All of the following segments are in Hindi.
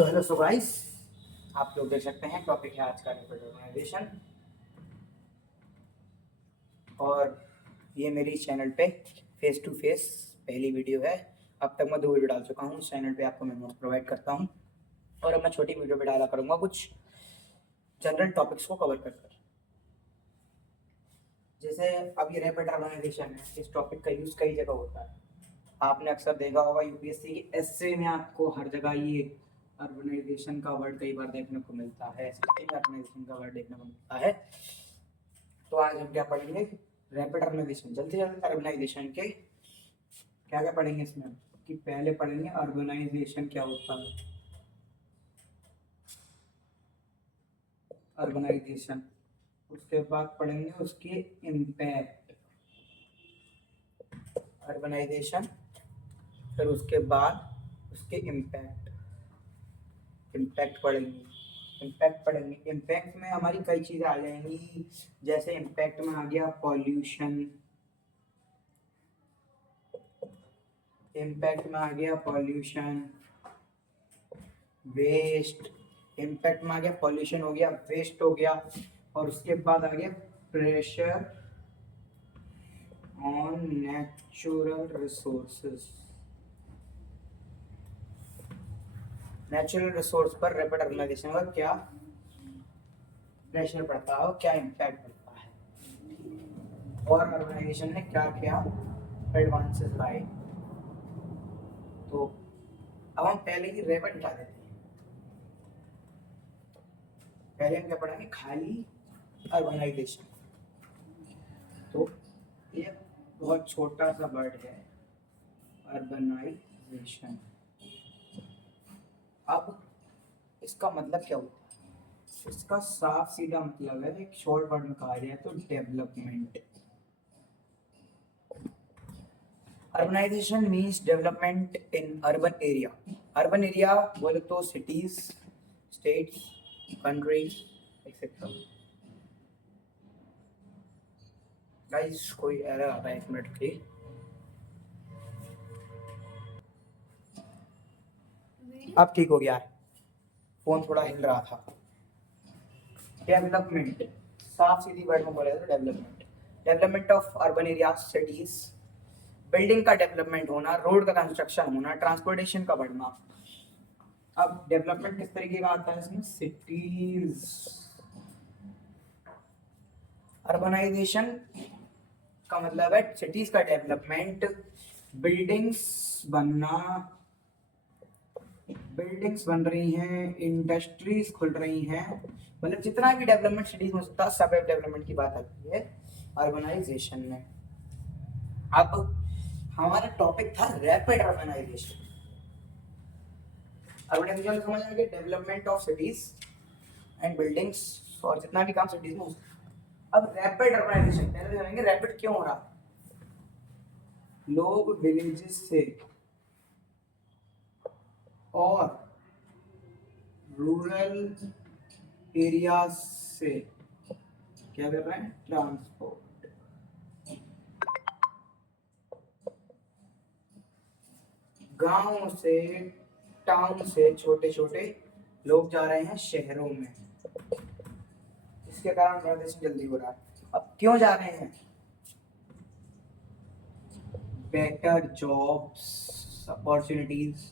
तो हेलो सो गाइस, आप लोग देख सकते हैं टॉपिक है आज का रैपिड ऑर्गेनाइजेशन। और ये मेरी चैनल पे फेस टू फेस पहली वीडियो है। अब तक मैं 2 वीडियो डाल चुका हूँ इस चैनल पे, आपको मैं नोट्स प्रोवाइड करता हूँ। और अब मैं छोटी वीडियो पे डाला करूँगा कुछ जनरल टॉपिक्स को कवर कर कर। जैसे अब ये रैपिड ऑर्गेनाइजेशन है, इस टॉपिक का यूज़ कई जगह होता है। आपने अक्सर देखा होगा यूपीएससी के एसए में आपको हर जगह ये अर्बनाइजेशन का वर्ड कई बार देखने को मिलता है, अर्बनाइजेशन का वर्ड देखने को मिलता है। तो आज हम क्या पढ़ेंगे? Rapid urbanisation. जल्दी जल्दी अर्बनाइजेशन के क्या क्या पढ़ेंगे इसमें कि पहले पढ़ेंगे अर्बनाइजेशन क्या होता है, अर्बनाइजेशन। उसके बाद पढ़ेंगे उसके इम्पैक्ट, अर्बनाइजेशन। फिर उसके बाद उसके इम्पैक्ट, इम्पैक्ट पढ़ेंगे। इम्पैक्ट में हमारी कई चीज़ें आ जाएंगी। जैसे इम्पैक्ट में आ गया पॉल्यूशन, इम्पैक्ट में आ गया पॉल्यूशन, वेस्ट। इम्पैक्ट में आ गया पॉल्यूशन, हो गया वेस्ट हो गया। और उसके बाद आ गया pressure on natural resources. Natural resource पर रैपिड अर्बनाइजेशन का क्या प्रेशर पड़ता है और क्या इम्पैक्ट पड़ता है, और अर्बनाइजेशन ने क्या क्या एडवांसेस लाए। तो अब हम पहले ही रैपिड हटा देते हैं। पहले हम क्या पढ़ेंगे? खाली अर्बनाइजेशन। तो ये बहुत छोटा सा वर्ड है, अर्बनाइजेशन। अब इसका मतलब क्या होता है? इसका साफ सीधा मतलब है, एक शॉर्ट वर्ड में कहा जाए तो development. Urbanisation means development in urban area. Urban area बोले तो cities, states, countries etcetera. Guys कोई एरर आ रहा है, 1 मिनट की। अब ठीक हो गया है, फोन थोड़ा हिल रहा था। डेवलपमेंट, साफ सीधी वर्ड में बोले तो development. Development of urban area, cities, building का डेवलपमेंट होना, रोड का कंस्ट्रक्शन होना, ट्रांसपोर्टेशन का बढ़ना। अब डेवलपमेंट किस तरीके का आता है इसमें? सिटीज। अर्बनाइजेशन का मतलब है सिटीज का डेवलपमेंट, बिल्डिंग्स बनना, बिल्डिंग्स बन रही हैं, इंडस्ट्रीज खुल रही हैं, मतलब जितना भी डेवलपमेंट सिटीज में होता है सब डेवलपमेंट की बात आती है अर्बनाइजेशन में। अब हमारा टॉपिक था रैपिड अर्बनाइजेशन। अर्बनाइजेशन समझ आ गया, development of cities and buildings और जितना भी काम सिटीज में होता है। अब रैपिड अर्बनाइजेशन पहले जानेंगे रैपिड क्यों हो रहा। लोग विलेजेस से और रूरल एरियाज से क्या कर रहे हैं? ट्रांसपोर्ट। गांव से, टाउन से छोटे छोटे लोग जा रहे हैं शहरों में, इसके कारण अर्बनाइजेशन जल्दी हो रहा है। अब क्यों जा रहे हैं? बेटर जॉब्स अपॉर्चुनिटीज,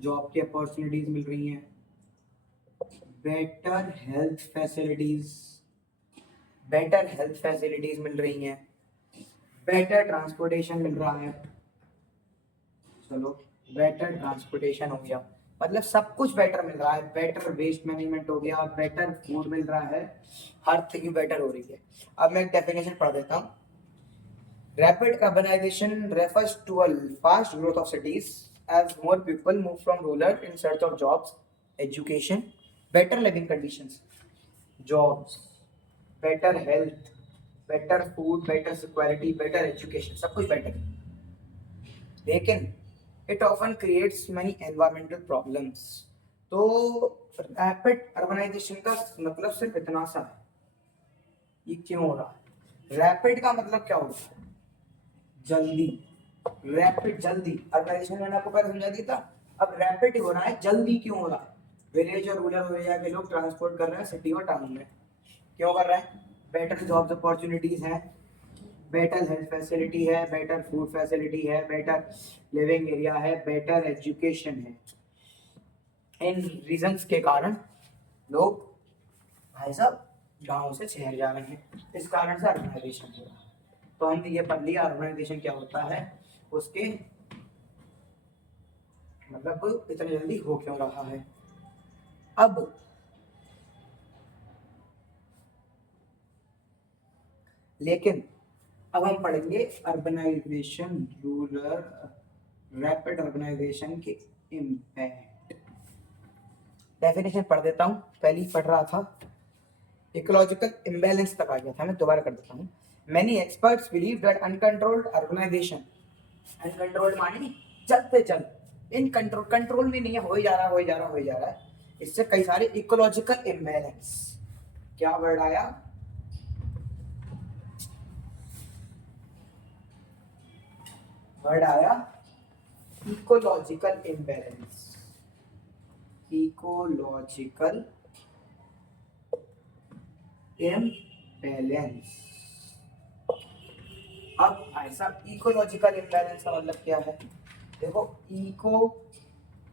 जॉब की अपॉर्चुनिटीज मिल रही हैं। Better health facilities, better health facilities मिल रही हैं। बेटर ट्रांसपोर्टेशन मिल रहा है। चलो बेटर ट्रांसपोर्टेशन हो गया, मतलब सब कुछ बेटर मिल रहा है। बेटर वेस्ट मैनेजमेंट हो गया, बेटर फूड मिल रहा है, हर थिंग बेटर हो रही है। अब मैं एक डेफिनेशन पढ़ देता हूँ। Rapid urbanization refers to a fast growth of cities as more people move from rural in search of jobs, education, better living conditions, jobs, better health, better food, better security, better education, सब कुछ better। लेकिन it often creates many environmental problems। तो रैपिड अर्बनाइजेशन का मतलब सिर्फ इतना सा है। ये क्यों हो रहा है? रैपिड का मतलब क्या होता है? जल्दी, रैपिड जल्दी। अर्बनाइजेशन मैंने आपको पहले समझा दिया था, अब रैपिड हो रहा है, जल्दी क्यों हो रहा है? विलेज और रूरल एरिया के लोग ट्रांसपोर्ट कर रहे हैं सिटी और टाउन में, क्यों कर रहे हैं? बेटर जॉब्स अपॉर्चुनिटीज है, बेटर हेल्थ फैसिलिटी है, बेटर फूड फैसिलिटी है, बेटर लिविंग एरिया है, बेटर एजुकेशन है। इन रीजंस के कारण लोग भाई साहब गांव से शहर जा रहे हैं, इस कारण से अर्बनाइजेशन हो रहा है। तो हमने ये पढ़ लिया अर्बनाइजेशन क्या होता है, उसके मतलब इतनी जल्दी हो क्यों रहा है। अब लेकिन अब हम पढ़ेंगे अर्बनाइजेशन, रूरल रैपिड अर्बनाइजेशन के इम्पैक्ट। डेफिनेशन पढ़ देता हूँ, पहले पढ़ रहा था, इकोलॉजिकल इम्बैलेंस तक आ गया था, मैं दोबारा कर देता हूँ। Many experts believe that uncontrolled urbanisation, uncontrolled मानी चलते चल, इन कंट्रोल कंट्रोल में नहीं है, हो ही जा रहा हो ही जा रहा हो ही जा रहा है, इससे कई सारे इकोलॉजिकल इम्बैलेंस, क्या वर्ड आया, वर्ड आया इकोलॉजिकल इम्बैलेंस, इकोलॉजिकल इम्बैलेंस। अब ऐसा इकोलॉजिकल इम्बैलेंस का मतलब क्या है, देखो इको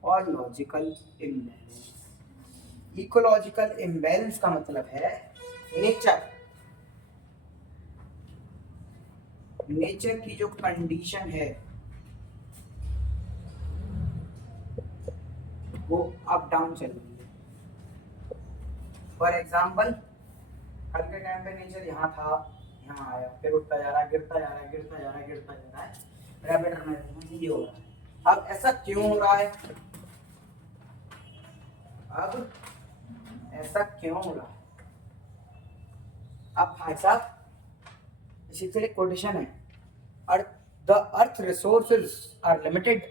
और लॉजिकल इम्बैलेंस। इकोलॉजिकल इम्बैलेंस का मतलब है नेचर, नेचर की जो कंडीशन है वो अप डाउन चल रही है। फॉर एग्जाम्पल कल के टाइम पे नेचर यहाँ था, यहाँ आया, फिर उठता जा रहा है, गिरता जा रहा है, गिरता जा रहा है, गिरता जा रहा है, रैपिड अर्बनाइजेशन ये हो रहा है। अब ऐसा क्यों हो रहा है, अब ऐसा क्यों हो रहा है? अब भाई साहब इसी के लिए कोटेशन है, earth the earth resources are limited,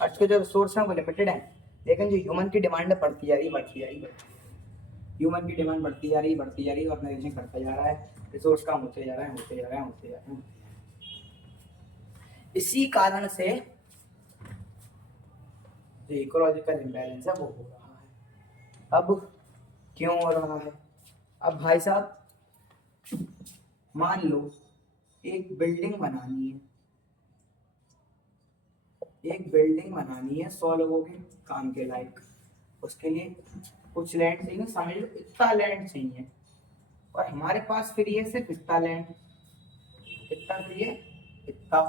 earth के जो रिसोर्स हैं वो लिमिटेड हैं, लेकिन जो ह्यूमन की डिमांड है बढ़ती जा रही बढ़ती जा रही बढ़ती, ह्यूमन की डिमांड बढ़ती जा रही बढ़ती जा रही, ऑर्गेनाइजेशन करता जा रहा है, रिसोर्स कम होते जा रहे हैं होते जा रहे हैं होते जा रहे हैं। इसी कारण से जो इकोलॉजिकल इम्बैलेंस है वो हो रहा है। अब क्यों हो रहा है? अब भाई साहब मान लो एक बिल्डिंग बनानी है, एक बिल्डिंग बनानी है 100 लोगों के काम के लायक, उसके लिए कुछ लैंड चाहिए, समझ लो इतना लैंड चाहिए, और हमारे पास फ्री है सिर्फ इतना लैंड, इतना फ्री है, इतना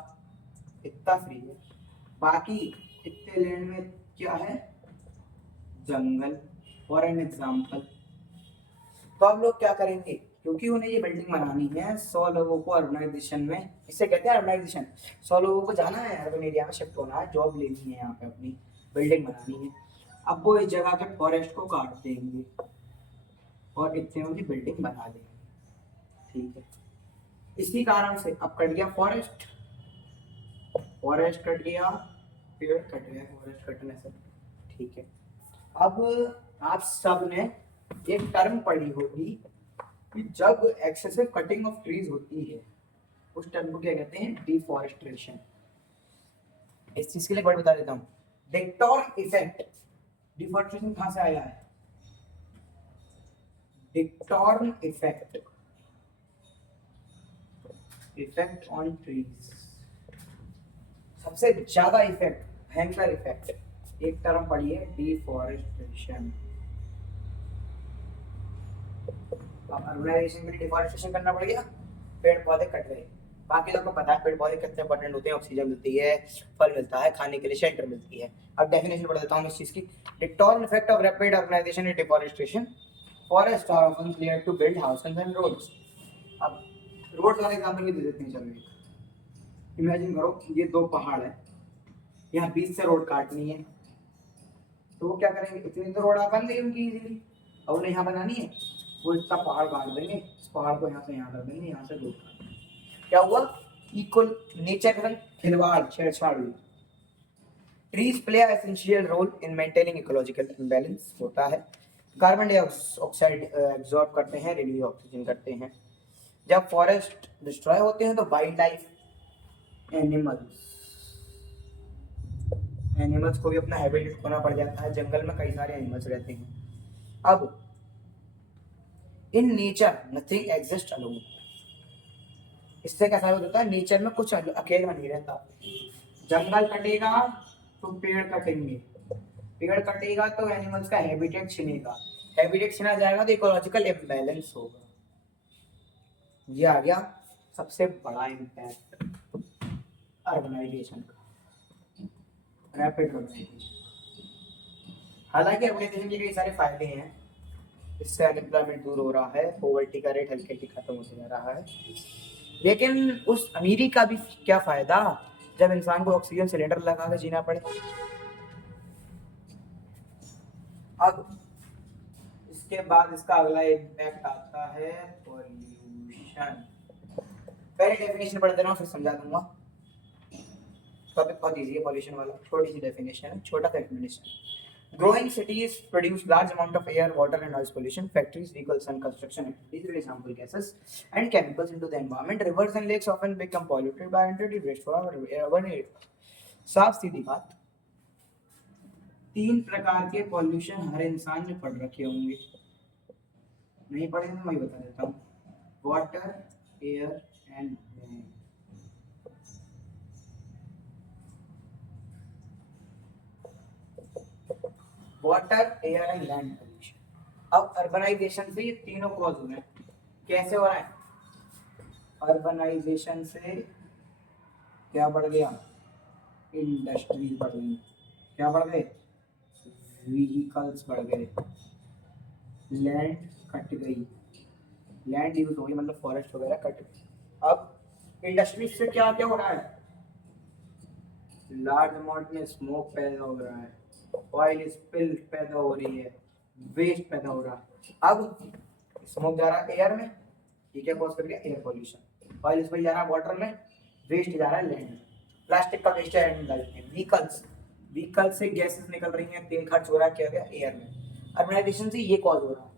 इतना फ्री है, बाकी इतने लैंड में क्या है, जंगल फॉर एन एग्जाम्पल। तो अब लोग क्या करेंगे, क्योंकि उन्हें ये बिल्डिंग बनानी है 100 लोगों को अर्बनाइजेशन में, इसे कहते हैं अर्बनाइजेशन, 100 लोगों को जाना है अर्बन एरिया में शिफ्ट होना है, जॉब लेनी है यहाँ पे, अपनी बिल्डिंग बनानी है। अब वो इस जगह के फॉरेस्ट को काट देंगे और इतने में बिल्डिंग बना देंगे, ठीक है। इसी कारण से अब कट गया फॉरेस्ट, फॉरेस्ट कट गया, पेड़ कट गया फॉरेस्ट कटने से, ठीक है। अब आप सब ने एक टर्म पढ़ी होगी कि जब एक्सेसिव कटिंग ऑफ ट्रीज होती है उस टर्म को क्या कहते हैं, डिफॉरेस्टेशन। इस चीज के लिए वर्ड बता देता हूँ, डिक्टॉर्न इफेक्ट। डिफॉरेस्टेशन कहाँ से आया है, डिक्टॉर्न इफेक्ट, इफेक्ट ऑन ट्रीज, सबसे ज्यादा इफेक्ट, भयंकर इफेक्ट, एक टर्म पढ़ी है डिफॉरेस्टेशन। अर्बनाइजेशन के लिए डिफॉरेस्टेशन करना पड़ गया, पेड़ पौधे कट गए, बाकी लोगों को पता है पेड़ पौधे कितने इंपॉर्टेंट होते हैं, ऑक्सीजन मिलती है, फल मिलता है, खाने के लिए शेल्टर मिलती है। अब डेफिनेशन पढ़ देता हूँ इस चीज की, डिक्टॉर्न effect of rapid urbanisation and deforestation, forest are often cleared to build houses and roads. अब रोड वाले एग्जांपल भी दे देते हैं, चलो इमेजिन करो ये दो पहाड़ है, यहाँ बीच से रोड काटनी है, तो वो क्या करेंगे, इतनी तो रोड बन गई उनकी इजीली, अब उन्हें यहाँ बनानी है, वो इतना पहाड़ काट देंगे, इस पहाड़ को यहाँ से यहाँ कर देंगे, यहाँ से रोड काट देंगे, क्या हुआ, इक्वल नेचर के संग खिलवाड़ छेड़छाड़ हुई। Trees play essential role in maintaining ecological imbalance होता है, कार्बन डाइऑक्साइड एब्जॉर्ब करते हैं, रिलीज ऑक्सीजन करते हैं। जब फॉरेस्ट डिस्ट्रॉय होते हैं तो वाइल्ड लाइफ एनिमल्स एनिमल्स को भी अपना हैबिटेट खोना पड़ जाता है, जंगल में कई सारे एनिमल्स रहते हैं। अब in nature nothing exist alone, इससे क्या साबित होता है, नेचर में कुछ अकेला नहीं रहता। जंगल कटेगा तो पेड़ कटेंगे, पेड़ कटेगा तो एनिमल्स का हैबिटेट छिनेगा, हैबिटेट छिना जाएगा तो इकोलॉजिकल इम्बैलेंस होगा। ये आ गया सबसे बड़ा इम्पैक्ट अर्बनाइजेशन का, रैपिड अर्बनाइजेशन। हालांकि अर्बनाइजेशन के कई सारे फायदे हैं, इससे अनएम्प्लॉयमेंट दूर हो रहा है, पॉवर्टी का रेट हल्के हल्के खत्म होते जा रहा है, लेकिन उस अमीरी का भी क्या फायदा जब इंसान को ऑक्सीजन सिलेंडर लगा के जीना पड़े। अब इसके बाद इसका अगला इम्पैक्ट आता है पॉल्यूशन। पहले डेफिनेशन पढ़ दे रहा हूँ फिर समझा दूंगा, टॉपिक बहुत इजी है पॉल्यूशन वाला, छोटी सी डेफिनेशन है, छोटा सा explanation. Growing cities produce large amount of air, water and noise pollution. Factories, vehicles and construction activities release harmful gases and chemicals into the environment. Rivers and lakes often become polluted by untreated wastewater urban area. साफ सीधी बात, 3 प्रकार के पॉल्यूशन हर इंसान ने पढ़ रखे होंगे, नहीं पढ़े तो मैं बता देता हूँ। Water, air and land. Water, air and land pollution. अब अर्बनाइजेशन से ये तीनों कॉज हो रहे हैं। कैसे हो रहा है? अर्बनाइजेशन से क्या बढ़ गया? इंडस्ट्रीज बढ़ गई। क्या बढ़ गए? व्हीकल्स बढ़ गए। लैंड कट गई, लैंड यूज हो गई, मतलब फॉरेस्ट वगैरह कट गई। अब इंडस्ट्रीज से क्या क्या हो रहा है? लार्ज अमाउंट में स्मोक पैदा हो रहा है, ऑयल स्पिल पैदा हो रही है, वेस्ट पैदा हो रहा है। अब स्मोक जा रहा है एयर में, ये क्या कॉज कर गया? Air pollution. ऑयल स्पिल जा रहा है वाटर में, वेस्ट जा रहा है लैंड में। प्लास्टिक का वेस्ट है लैंड में। व्हीकल से गैसेस निकल रही हैं, तेल खर्च हो रहा है, क्या गया? एयर में। अर्बनाइजेशन से ये कॉज हो रहा है।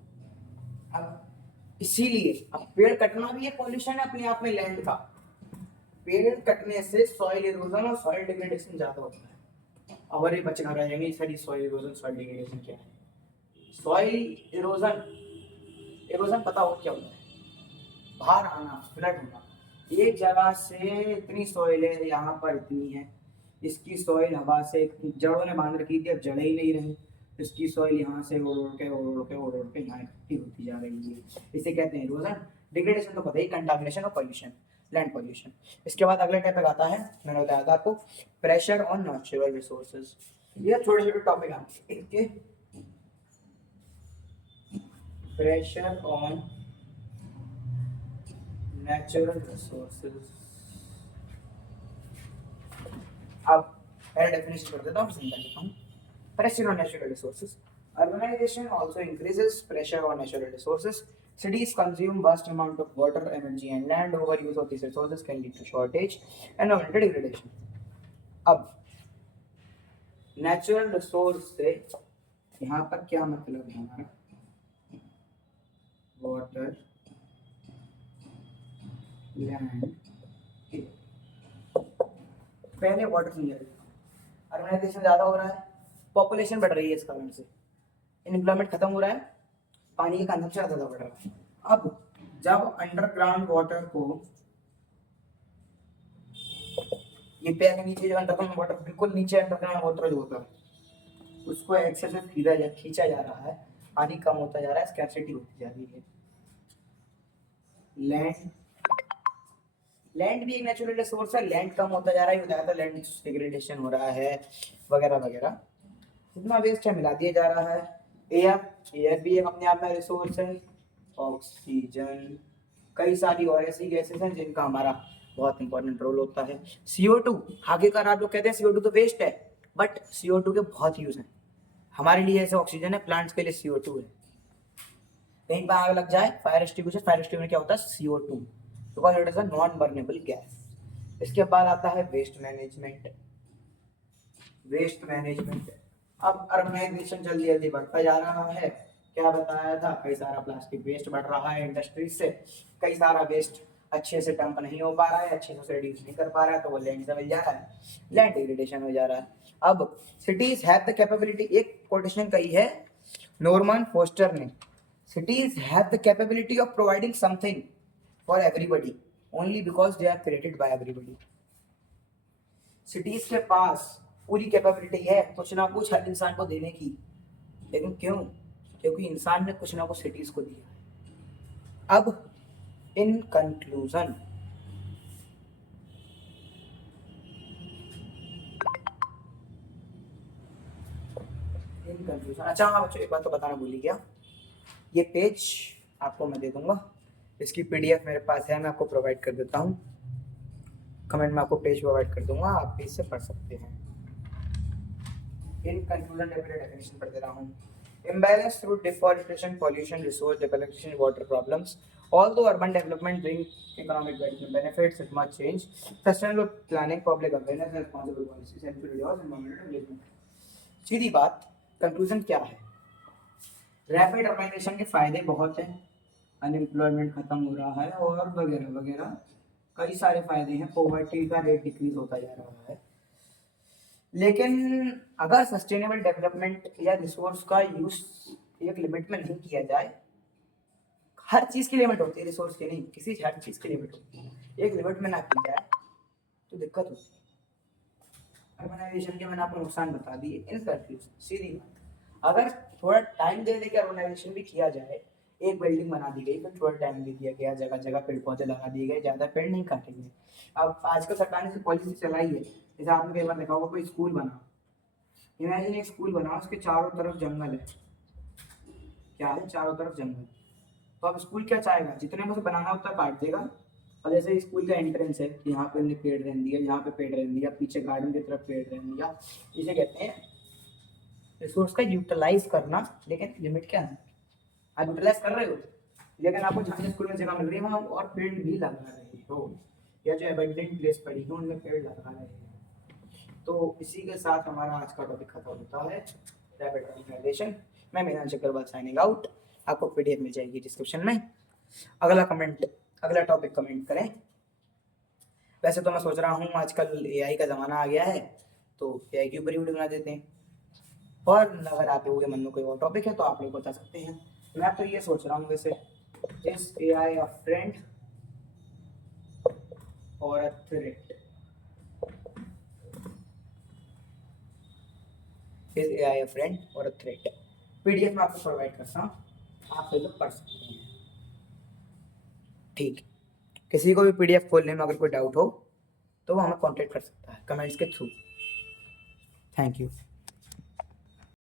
अब इसीलिए अब पेड़ कटना भी एक पॉल्यूशन है अपने आप में लैंड का। पेड़ कटने से सॉइल इरोजन और सॉइल डिग्रेडेशन ज्यादा होता है। अगर ये बच्चे घर आ जाएंगे सर ये सॉइल इरोजन सॉइल डिग्रेडेशन क्या है? सॉइल इरोजन, इरोजन पता हो क्या होता है? बाहर आना, फ्लड होना। एक जगह से इतनी सॉइल है, यहाँ पर इतनी है, इसकी सॉइल हवा से जड़ों ने बांध रखी थी, अब जड़ें ही नहीं रही, इसकी सॉइल यहाँ से उड़ उड़ के यहाँ इकट्ठी होती जा रही है, इसे कहते हैं इरोजन। डिग्रेडेशन तो पता ही, कंटामिनेशन और पॉल्यूशन, लैंड पॉल्यूशन। इसके बाद अगला टॉपिक आता है, मैंने बताया था आपको, प्रेशर ऑन नेचुरल रिसोर्सेज। ये छोटे छोटे टॉपिक आते हैं इनके। Pressure on natural resources. अब पहले डेफिनेशन कर देता हूँ, समझा देता हूँ। Pressure on natural resources. Urbanization also increases pressure on natural resources. Cities consume vast amount of water, energy, and land. Overuse of these resources can lead to shortage and environmental degradation. अब नेचुरल रिसोर्स से यहाँ पर क्या मतलब है हमारा? Water, land. पहले वाटर समझा देता हूँ। अर्बनाइजेशन ज्यादा हो रहा है, पॉपुलेशन बढ़ रही है, इस कारण से इनएम्प्लॉयमेंट खत्म हो रहा है, पानी का कंजम्पशन ज्यादा बढ़ रहा है। अब जब अंडरग्राउंड वाटर को, ये पैर के नीचे जो अंडरग्राउंड वाटर, बिल्कुल नीचे अंडरग्राउंड वाटर जो होता है, उसको एक्सेसिव खींचा जा रहा है, पानी कम होता जा रहा है, स्कैर्सिटी होती जा रही है। लैंड भी एक नेचुरल रिसोर्स है, लैंड कम होता जा रहा है, बताया था लैंड डिग्रेडेशन हो रहा है वगैरह वगैरह, इतना वेस्ट है मिला दिया जा रहा है। एयर भी एक अपने आप में रिसोर्स है, ऑक्सीजन, कई सारी और ऐसी गैसेस हैं जिनका हमारा बहुत इंपॉर्टेंट रोल होता है। CO2, आगे का आप लोग कहते हैं CO2 तो वेस्ट है, बट CO2 के बहुत यूज हैं हमारे लिए, ऐसे ऑक्सीजन है, प्लांट्स के लिए CO2 है। कहीं पर आग लग जाए, फायर एक्सटिंग्विशर क्या होता है? CO2, because it is a non burnable gas. इसके बाद आता है वेस्ट मैनेजमेंट। अब अर्बनाइजेशन जल्दी जल्दी बढ़ता जा रहा है, क्या बताया था, कई सारा प्लास्टिक वेस्ट बढ़ रहा है इंडस्ट्रीज से, कई सारा वेस्ट अच्छे से डंप नहीं हो पा रहा है, अच्छे से रिड्यूस नहीं कर पा रहा है, तो वो लैंड से मिल जा रहा है, लैंड डिग्रेडेशन हो जा रहा है। अब सिटीज हैव द कैपेबिलिटी, एक कोटेशन कही है नॉर्मन फोस्टर ने, cities have the capability of providing something for everybody only because they are created by everybody. cities के पास पूरी कैपेबिलिटी है कुछ ना कुछ हर इंसान को देने की, लेकिन क्यों? क्योंकि इंसान ने कुछ ना कुछ सिटीज को दिया। अब इन कंक्लूजन अच्छा हाँ बच्चों, एक बात तो बताना भूल ही गया, ये पेज आपको मैं दे दूंगा, इसकी पीडीएफ मेरे पास है, मैं आपको प्रोवाइड कर देता हूँ, कमेंट में आपको पेज प्रोवाइड कर दूंगा, आप पेज से पढ़ सकते हैं। इन कंक्लूजन डेफिनेशन पढ़ दे रहा हूँ। Imbalance through deforestation, pollution, resource depletion, water problems. Although urban development brings economic benefits, it must change. Sustainable planning, public awareness, and responsible policies help to reduce environmental engagement. सीधी बात, कंक्लूजन क्या है? रैपिड अर्बनाइजेशन के फायदे बहुत हैं, अनएम्प्लॉयमेंट खत्म हो रहा है और वगैरह वगैरह कई सारे फायदे हैं, पॉवर्टी का रेट डिक्रीज होता जा रहा है। लेकिन अगर सस्टेनेबल डेवलपमेंट या रिसोर्स का यूज एक लिमिट में नहीं किया जाए, हर चीज की लिमिट होती है, रिसोर्स की नहीं, किसी हर चीज की लिमिट होती है, एक लिमिट में ना की जाए तो दिक्कत होती है। अर्बनाइजेशन के मैंने आपको नुकसान बता दिए, इन कंक्लूजन सीधी बात, अगर थोड़ा टाइम दे देकर अर्बनाइजेशन भी किया जाए, एक बिल्डिंग बना दी गई, फिर थोड़ा टाइम दे दिया गया, जगह जगह पेड़ पौधे लगा दिए गए, ज्यादा पेड़ नहीं काटेंगे। अब आजकल सरकार ने पॉलिसी चलाई है, जैसे आपने कई बार देखा होगा कोई स्कूल बना, इमेजिन एक स्कूल बना, उसके चारों तरफ जंगल है, क्या है, चारों तरफ जंगल, तो अब स्कूल क्या चाहेगा, जितने में से बनाना उतना काट देगा। और जैसे स्कूल का एंट्रेंस है, यहाँ पे हमने पेड़ रहने दिया, यहाँ पे पेड़ रहने दिया, पीछे गार्डन की तरफ पेड़ रहने दिया, इसे कहते हैं रिसोर्स का यूटिलाइज करना, लेकिन लिमिट क्या है, आप यूटिलाइज कर रहे हो, लेकिन आपको जहाँ स्कूल में जगह मिल रही है वहाँ और पेड़ भी लगा रहे हो, या जो एबंडेंट प्लेस पड़ी है उनमें पेड़ लगा रहे हैं। तो इसी के साथ हमारा आज का टॉपिक खत्म होता है, रैपिड अर्बनाइजेशन। मैं मीनांश अग्रवाल साइनिंग आउट, आपको पीडीएफ मिल जाएगी डिस्क्रिप्शन में। अगला टॉपिक कमेंट करें। वैसे तो मैं सोच रहा हूँ आजकल एआई का ज़माना आ गया है, तो एआई के ऊपर ही वीडियो बना देते हैं, और अगर आप लोगों के मन में कोई और टॉपिक है तो आप लोग बता सकते हैं। मैं तो ये सोच रहा हूँ वैसे, इज एआई अ फ्रेंड और a threat? Is AI a friend और अ थ्रेट? पीडीएफ में आपको प्रोवाइड करता हूँ, आप लोग पढ़ सकते हैं। ठीक, किसी को भी पीडीएफ खोलने में अगर कोई डाउट हो तो वो हमें कांटेक्ट कर सकता है कमेंट्स के थ्रू। Thank you.